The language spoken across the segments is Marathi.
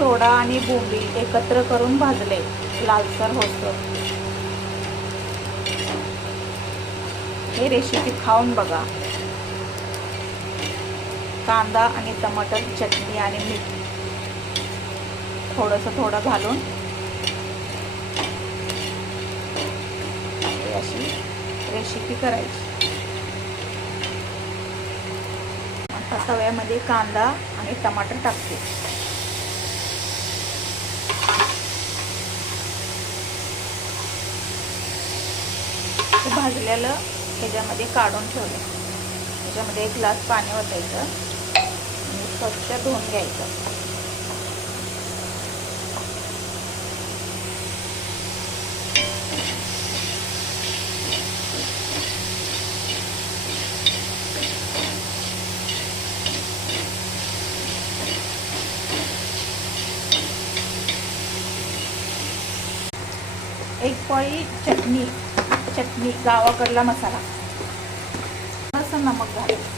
सोडा आणि बोंबील एकत्र करून भाजले लालसर होतं. हे रेसिपी खाऊन बघा. कांदा आणि टमाटर चटणी आणि मीठ थोडं घालून अशी रेसिपी करायची. आता तव्यामध्ये कांदा आणि टमाटर टाकते. भाजलेलं ह्याच्यामध्ये काढून ठेवलं. ह्याच्यामध्ये 1 ग्लास पाणी ओतायचं आणि स्वच्छ धुवून घ्यायचं. एक पळी चटणी गावाकडला मसाला, थोडंसं नमक घालायचं,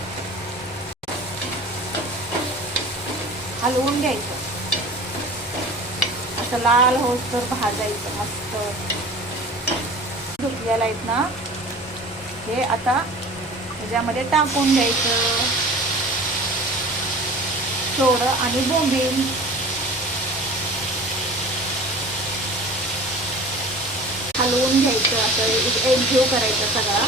हलवून घ्यायचं. असं लाल होस तर भाजायचं मस्त. धुतलेलं आहेत ना, हे आता ह्याच्यामध्ये टाकून द्यायचं. सोडा आणि बोंबील हलवून घ्यायचं. असं एकजीव करायचं सगळा.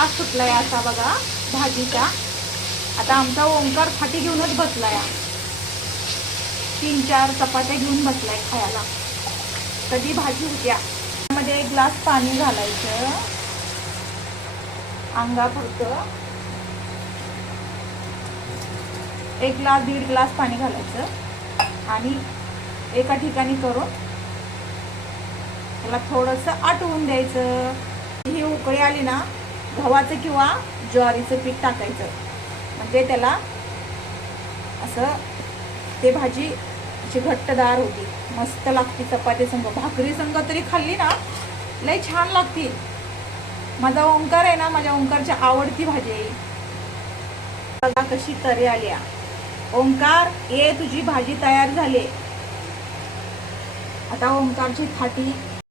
वास सुटलाय असा बघा भाजीचा. आता आमचा ओंकार फाटी घेऊनच बसलाय. 3-4 चपात्या घेऊन बसलाय खायला. कधी भाजी उद्या. मध्ये 1 ग्लास पाणी घालायचं अंगापुरतं. 1 ग्लास 1.5 ग्लास पाणी घालायचं आणि एका ठिकाणी करून त्याला थोडंसं आटवून द्यायचं. ही उकळी आली ना, गव्हाचं किंवा ज्वारीचं पीठ टाकायचं. म्हणजे त्याला असं ते भाजी अशी घट्टदार होती, मस्त लागते. चपाती संग भाकरी संग तरी खाल्ली ना लई छान लागते. माझा ओंकार आहे ना, माझ्या ओंकारची आवडती भाजी आहे. बघा कशी तरी आली. ओंकार ये, तुझी भाजी तयार झाली. आता ओंकारची फाटी